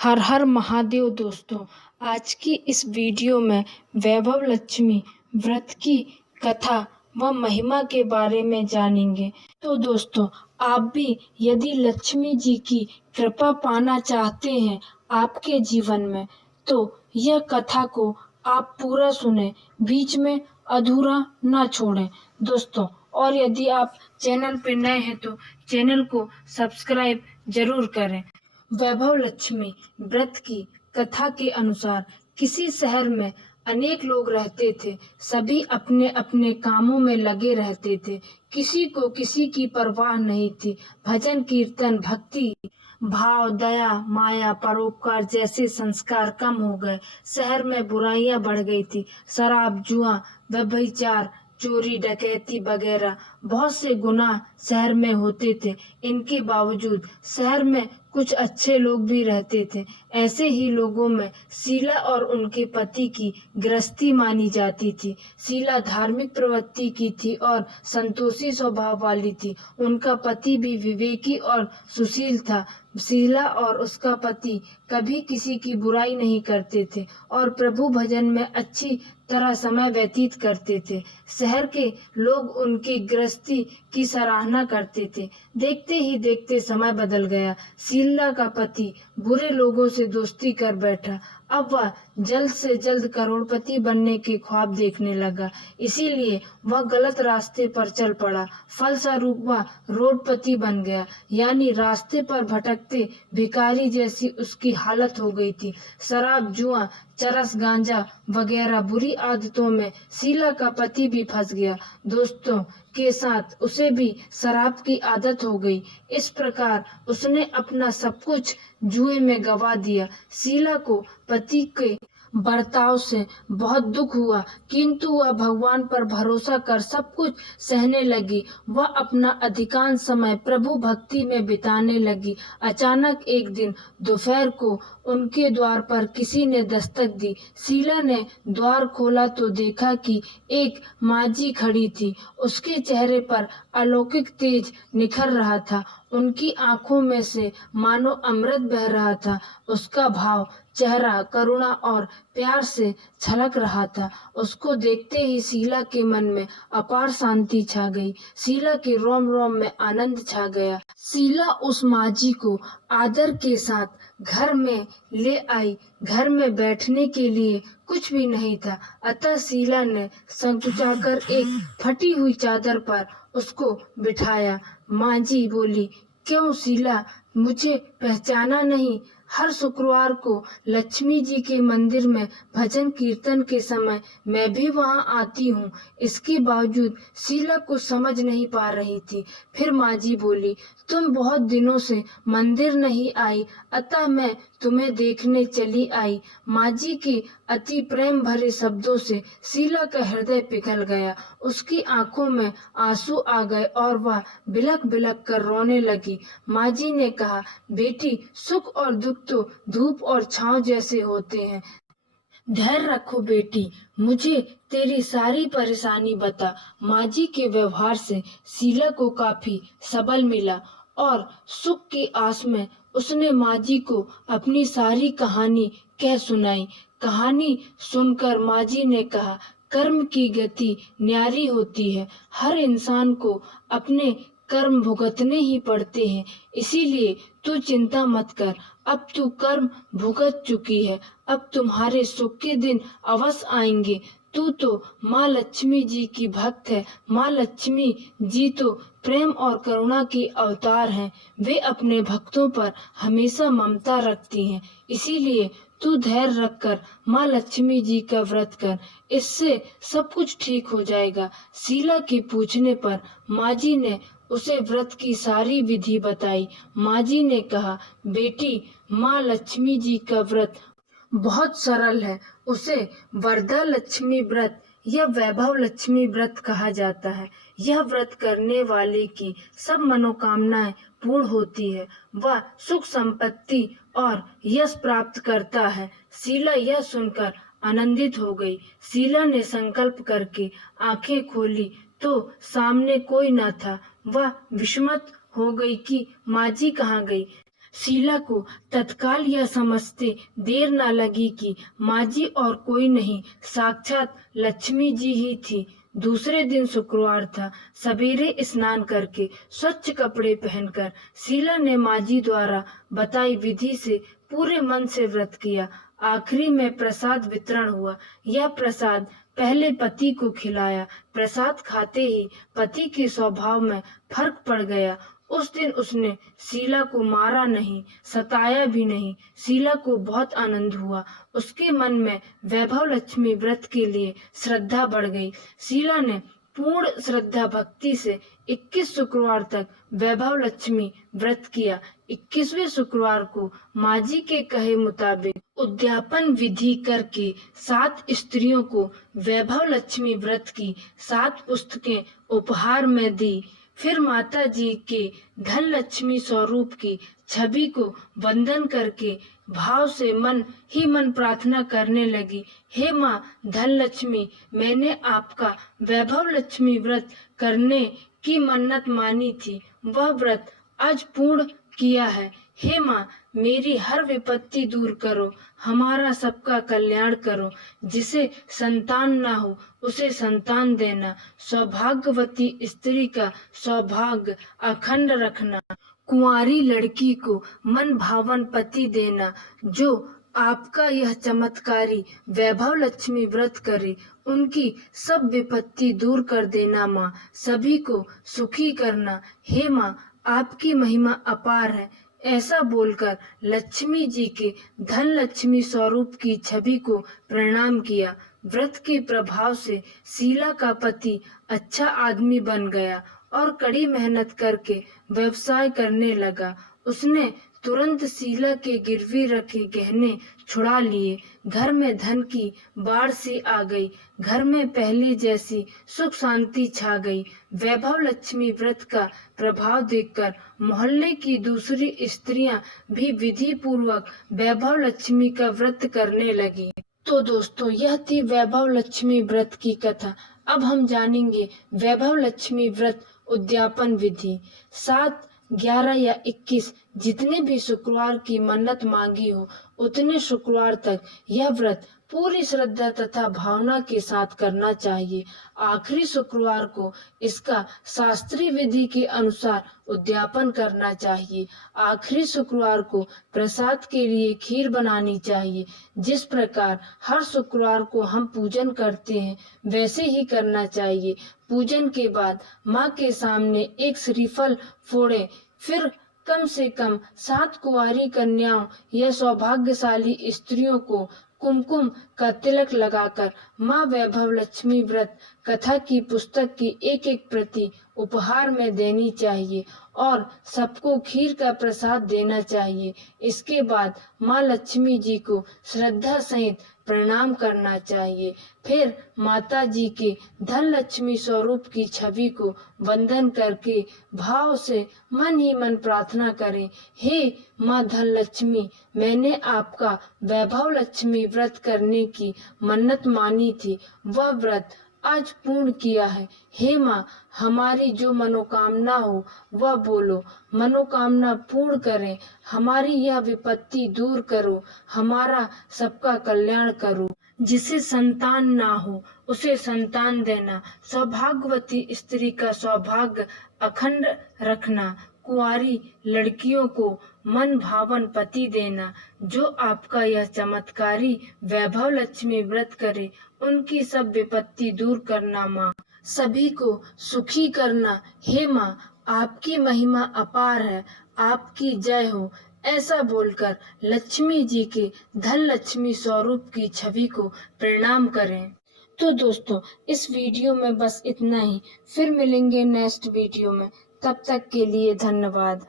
हर हर महादेव दोस्तों। आज की इस वीडियो में वैभव लक्ष्मी व्रत की कथा व महिमा के बारे में जानेंगे। तो दोस्तों, आप भी यदि लक्ष्मी जी की कृपा पाना चाहते हैं आपके जीवन में, तो यह कथा को आप पूरा सुने, बीच में अधूरा ना छोड़ें दोस्तों। और यदि आप चैनल पर नए हैं तो चैनल को सब्सक्राइब जरूर करें। वैभव लक्ष्मी व्रत की कथा के अनुसार किसी शहर में अनेक लोग रहते थे। सभी अपने अपने कामों में लगे रहते थे। किसी को किसी की परवाह नहीं थी। भजन कीर्तन, भक्ति भाव, दया, माया, परोपकार जैसे संस्कार कम हो गए। शहर में बुराइयां बढ़ गई थी। शराब, जुआ, व्यभिचार, चोरी, डकैती वगैरह बहुत से गुनाह शहर में होते थे। इनके बावजूद शहर में कुछ अच्छे लोग भी रहते थे। ऐसे ही लोगों में शीला और उनके पति की गृहस्थी मानी जाती थी। शीला धार्मिक प्रवृत्ति की थी और संतोषी स्वभाव वाली थी। उनका पति भी विवेकी और सुशील था। शीला और उसका पति कभी किसी की बुराई नहीं करते थे और प्रभु भजन में अच्छी तरह समय व्यतीत करते थे। शहर के लोग उनकी गृहस्थी की सराहना करते थे। देखते ही देखते समय बदल गया। शीला का पति बुरे लोगों से दोस्ती कर बैठा। अब वह जल्द से जल्द करोड़पति बनने के ख्वाब देखने लगा। इसीलिए वह गलत रास्ते पर चल पड़ा। फलस्वरूप वह रोडपति बन गया, यानी रास्ते पर भटकते भिखारी जैसी उसकी हालत हो गई थी। शराब, जुआ, चरस, गांजा वगैरह बुरी आदतों में शीला का पति भी फंस गया। दोस्तों के साथ उसे भी शराब की आदत हो गई। इस प्रकार उसने अपना सब कुछ जुए में गवा दिया। शीला को पति के बर्ताव से बहुत दुख हुआ, किंतु वह भगवान पर भरोसा कर सब कुछ सहने लगी। वह अपना अधिकांश समय प्रभु भक्ति में बिताने लगी। अचानक एक दिन दोपहर को उनके द्वार पर किसी ने दस्तक दी। शीला ने द्वार खोला तो देखा कि एक मांझी खड़ी थी। उसके चेहरे पर अलौकिक तेज निखर रहा था। उनकी आंखों में से मानो अमृत बह रहा था। उसका भाव, चेहरा करुणा और प्यार से छलक रहा था। उसको देखते ही शीला के मन में अपार शांति छा गई। शीला के रोम रोम में आनंद छा गया। शीला उस मांझी को आदर के साथ घर में ले आई। घर में बैठने के लिए कुछ भी नहीं था, अतः शीला ने संकुचाकर एक फटी हुई चादर पर उसको बिठाया। मांझी बोली, क्यों शीला, मुझे पहचाना नहीं? हर शुक्रवार को लक्ष्मी जी के मंदिर में भजन कीर्तन के समय मैं भी वहां आती हूँ। इसके बावजूद शीला कुछ समझ नहीं पा रही थी। फिर मांझी बोली, तुम बहुत दिनों से मंदिर नहीं आई, अतः मैं तुम्हें देखने चली आई। मांझी के अति प्रेम भरे शब्दों से शीला का हृदय पिघल गया। उसकी आंखों में आंसू आ गए और वह बिलख बिलख कर रोने लगी। मांझी ने कहा, बेटी, सुख और दुख तो धूप और छांव जैसे होते हैं। धैर्य रखो बेटी, मुझे तेरी सारी परेशानी बता। मांझी के व्यवहार से शीला को काफी सबल मिला और सुख की आस में उसने मांझी को अपनी सारी कहानी कह सुनाई। कहानी सुनकर मांझी ने कहा, कर्म की गति न्यारी होती है। हर इंसान को अपने कर्म भुगतने ही पड़ते हैं। इसीलिए तू चिंता मत कर। अब तू कर्म भुगत चुकी है। अब तुम्हारे सुख के दिन अवश्य आएंगे। तू तो माँ लक्ष्मी जी की भक्त है। माँ लक्ष्मी जी तो प्रेम और करुणा की अवतार हैं। वे अपने भक्तों पर हमेशा ममता रखती हैं। इसीलिए तू धैर्य रखकर माँ लक्ष्मी जी का व्रत कर, इससे सब कुछ ठीक हो जाएगा। शीला के पूछने पर मांझी ने उसे व्रत की सारी विधि बताई। मांझी ने कहा, बेटी, माँ लक्ष्मी जी का व्रत बहुत सरल है। उसे वरदा लक्ष्मी व्रत या वैभव लक्ष्मी व्रत कहा जाता है। यह व्रत करने वाले की सब मनोकामनाएं पूर्ण होती है। वह सुख संपत्ति और यश प्राप्त करता है। शीला यह सुनकर आनंदित हो गई। शीला ने संकल्प करके आंखें खोली तो सामने कोई न था। वह विस्मित हो गई कि मांझी कहाँ गई। शीला को तत्काल यह समझते देर न लगी कि माँ जी और कोई नहीं, साक्षात लक्ष्मी जी ही थी। दूसरे दिन शुक्रवार था। सवेरे स्नान करके स्वच्छ कपड़े पहनकर शीला ने माँ जी द्वारा बताई विधि से पूरे मन से व्रत किया। आखिरी में प्रसाद वितरण हुआ। यह प्रसाद पहले पति को खिलाया। प्रसाद खाते ही पति के स्वभाव में फर्क पड़ गया। उस दिन उसने शीला को मारा नहीं, सताया भी नहीं। शीला को बहुत आनंद हुआ। उसके मन में वैभव लक्ष्मी व्रत के लिए श्रद्धा बढ़ गई। शीला ने पूर्ण श्रद्धा भक्ति से 21 शुक्रवार तक वैभव लक्ष्मी व्रत किया। 21वें शुक्रवार को माँ जी के कहे मुताबिक उद्यापन विधि करके 7 स्त्रियों को वैभव लक्ष्मी व्रत की 7 पुस्तकें उपहार में दी। फिर माता जी के धन लक्ष्मी स्वरूप की छवि को वंदन करके भाव से मन ही मन प्रार्थना करने लगी, हे माँ धन लक्ष्मी, मैंने आपका वैभव लक्ष्मी व्रत करने की मन्नत मानी थी, वह व्रत आज पूर्ण किया है। हे माँ, मेरी हर विपत्ति दूर करो, हमारा सबका कल्याण करो। जिसे संतान ना हो उसे संतान देना, सौभाग्यवती स्त्री का सौभाग्य अखंड रखना, कुंवारी लड़की को मन भावन पति देना। जो आपका यह चमत्कारी वैभव लक्ष्मी व्रत करे, उनकी सब विपत्ति दूर कर देना माँ, सभी को सुखी करना। हे माँ, आपकी महिमा अपार है। ऐसा बोलकर लक्ष्मी जी के धन लक्ष्मी स्वरूप की छवि को प्रणाम किया। व्रत के प्रभाव से शीला का पति अच्छा आदमी बन गया और कड़ी मेहनत करके व्यवसाय करने लगा। उसने तुरंत शीला के गिरवी रखे गहने छुड़ा लिए। घर में धन की बाढ़ सी आ गई। घर में पहले जैसी सुख शांति छा गई। वैभव लक्ष्मी व्रत का प्रभाव देखकर मोहल्ले की दूसरी स्त्रियां भी विधि पूर्वक वैभव लक्ष्मी का व्रत करने लगी। तो दोस्तों, यह थी वैभव लक्ष्मी व्रत की कथा। अब हम जानेंगे वैभव लक्ष्मी व्रत उद्यापन विधि। 7, 11 या 21 जितने भी शुक्रवार की मन्नत मांगी हो, उतने शुक्रवार तक यह व्रत पूरी श्रद्धा तथा भावना के साथ करना चाहिए। आखिरी शुक्रवार को इसका शास्त्रीय विधि के अनुसार उद्यापन करना चाहिए। आखिरी शुक्रवार को प्रसाद के लिए खीर बनानी चाहिए। जिस प्रकार हर शुक्रवार को हम पूजन करते हैं, वैसे ही करना चाहिए। पूजन के बाद माँ के सामने एक श्रीफल फोड़ें। फिर कम से कम 7 कुंवारी कन्याओं या सौभाग्यशाली स्त्रियों को कुमकुम का तिलक लगाकर माँ वैभव लक्ष्मी व्रत कथा की पुस्तक की एक एक प्रति उपहार में देनी चाहिए और सबको खीर का प्रसाद देना चाहिए। इसके बाद माँ लक्ष्मी जी को श्रद्धा सहित प्रणाम करना चाहिए। फिर माता जी के धन लक्ष्मी स्वरूप की छवि को वंदन करके भाव से मन ही मन प्रार्थना करें, हे माँ धन लक्ष्मी, मैंने आपका वैभव लक्ष्मी व्रत करने की मन्नत मानी थी, वह व्रत आज पूर्ण किया है। हे माँ, हमारी जो मनोकामना हो वह बोलो, मनोकामना पूर्ण करें। हमारी यह विपत्ति दूर करो, हमारा सबका कल्याण करो। जिसे संतान ना हो उसे संतान देना, सौभाग्यवती स्त्री का सौभाग्य अखंड रखना, कुंवारी लड़कियों को मन भावन पति देना। जो आपका यह चमत्कारी वैभव लक्ष्मी व्रत करे, उनकी सब विपत्ति दूर करना माँ, सभी को सुखी करना। हे माँ, आपकी महिमा अपार है, आपकी जय हो। ऐसा बोलकर लक्ष्मी जी के धन लक्ष्मी स्वरूप की छवि को प्रणाम करें। तो दोस्तों, इस वीडियो में बस इतना ही। फिर मिलेंगे नेक्स्ट वीडियो में। तब तक के लिए धन्यवाद।